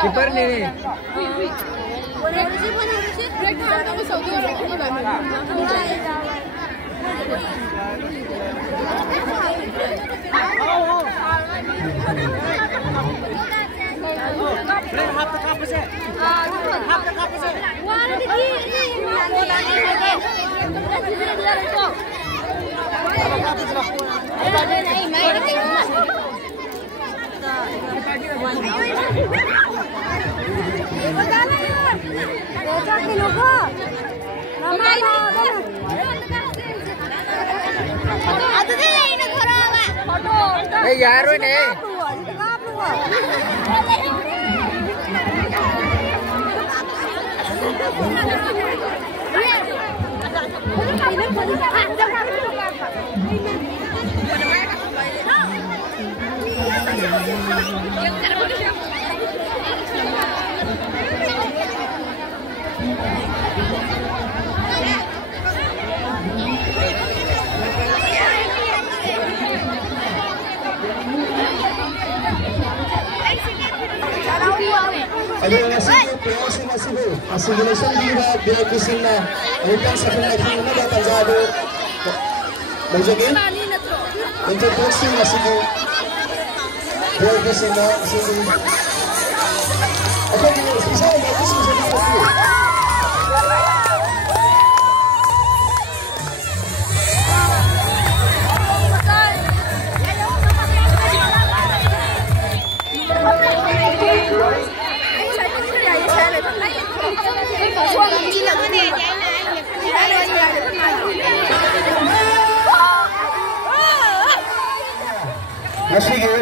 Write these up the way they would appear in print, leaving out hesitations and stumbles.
कीपर ने यार ने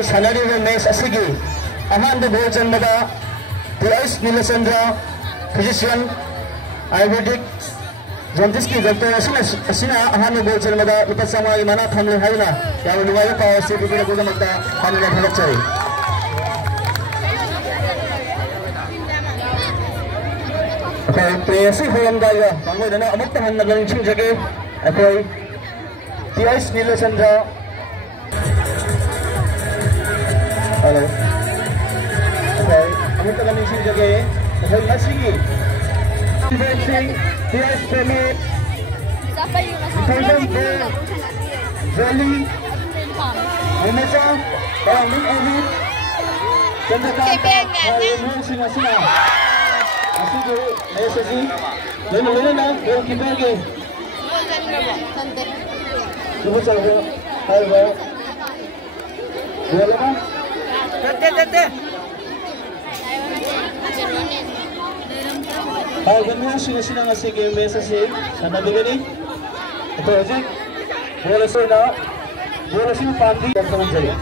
Sanadiro Mes Asigi, Amanda Bolton Mada, P.S. Nilasandra, physician, Ayurvedic, Jontiski, Dr. Asina, Ahana Bolton Mada, Upasama, Imana, Hamlin Havila, Yamunuaya Power, City Gudamata, Hamila Halachari. Okay, P.S. Huyandaya, Bangladana, Amatahan Nagan Chinjage, okay, P.S. Nilasandra. Hello. Okay, kami telah misi jaga. Saya masih. Fencing, PS permit. Siapa yang masih? Jali. Amasa, Amin Amin. Tentang masing-masing. Masih tu, masih. Lain nak, kita lagi. Cuba saja. Hello. Boleh kan? Ganda sila nga si game mesa si sana begini. Ito aja. Bola si pandi yang teman jadi.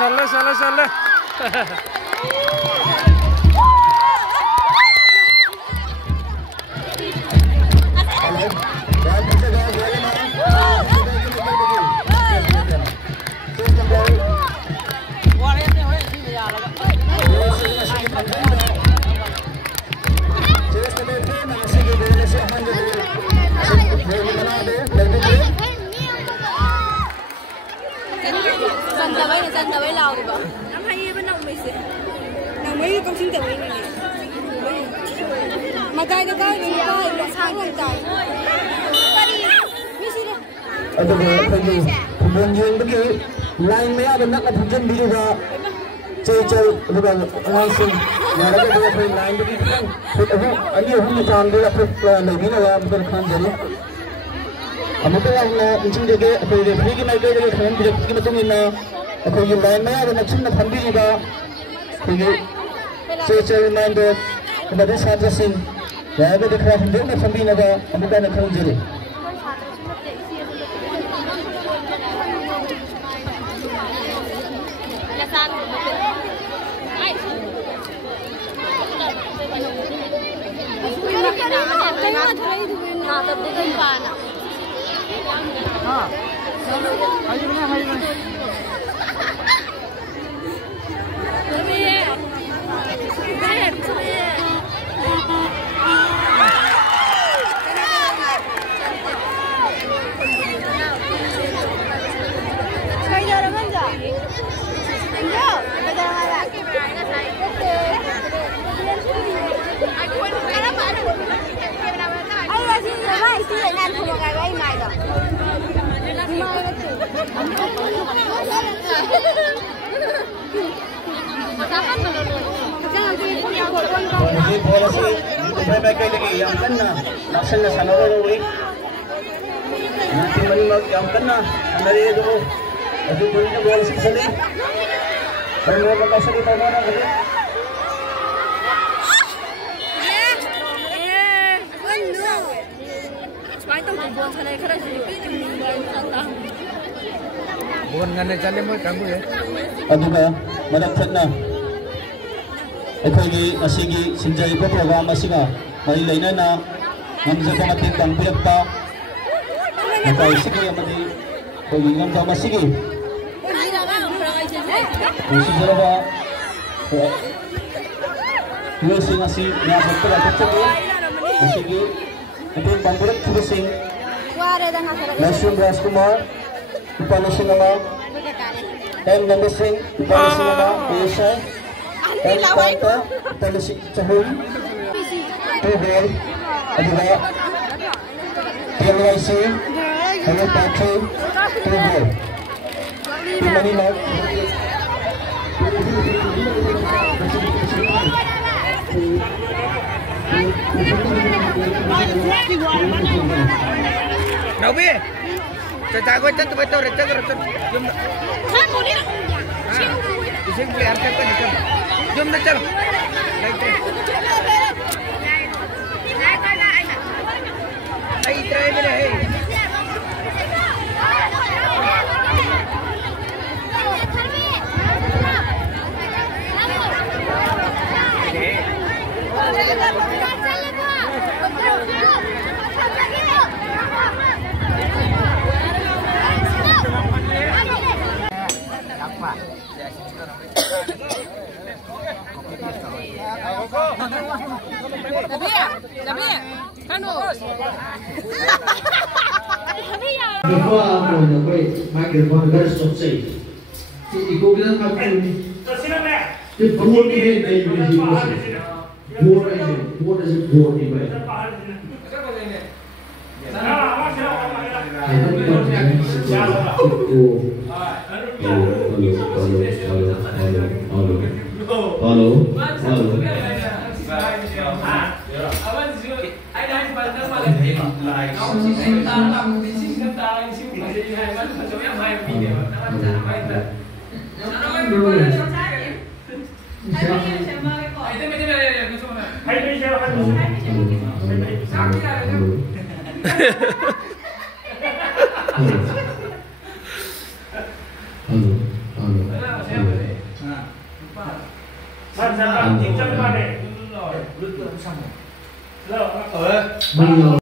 Salah. Sandawai lao đi bà. Năm hay bên nào mấy xí? Nào mấy công sinh tử này này. Mà cái đó cái gì coi là sang con cái. Mấy xí đó. Ở đây là cái gì? Buồn dương cái gì? Lai mấy anh nak làm chân đi ra. Chơi bây giờ lai sinh. Nhà đó cái phải lai cái gì? Phải anh đi không đi chọn đi là phải lấy cái là mình khăn gì? Amuto ang inching dege apoi de free ki mai dege khan direct ki matung ina apoi ye line ma ya naction na thambi ni ba apoi che line de abade satra sin ya be dekha hinde na thambi na ba amuta na khon jere yang kena laksana sana orang nanti menimang yang kena dari itu itu punya bola sih sini kalau mau kasih kita mana lagi bukan ngane chale mo kamu ya aduga madakhatna akhoi asigi sinjai ko program asiga mari lainana ngamjaba mating tangpirapta nakai sigi amadi ko ingam da masigi usigaba yo singasi nya betul betul asigi itu bamburak thubasing Nashun Rajkumar Upanasing nama M. Nanda Singh Upanasing nama Ayesha M. Kanta Upanasing Chahul Tubel Adiba PLYC Hello Pantry Tubel Timani Mak Nabi, cerita aku itu betul betul betul. Jom. Kan mau dia. Isin beli harga kan itu. Jom dah calo. Naik. Ay try bila hey. Before aku nak microphone harus selesai. Ibu bilang aku ni. Itu buat ni dari Malaysia. Buat aja buat ni baik. Halo.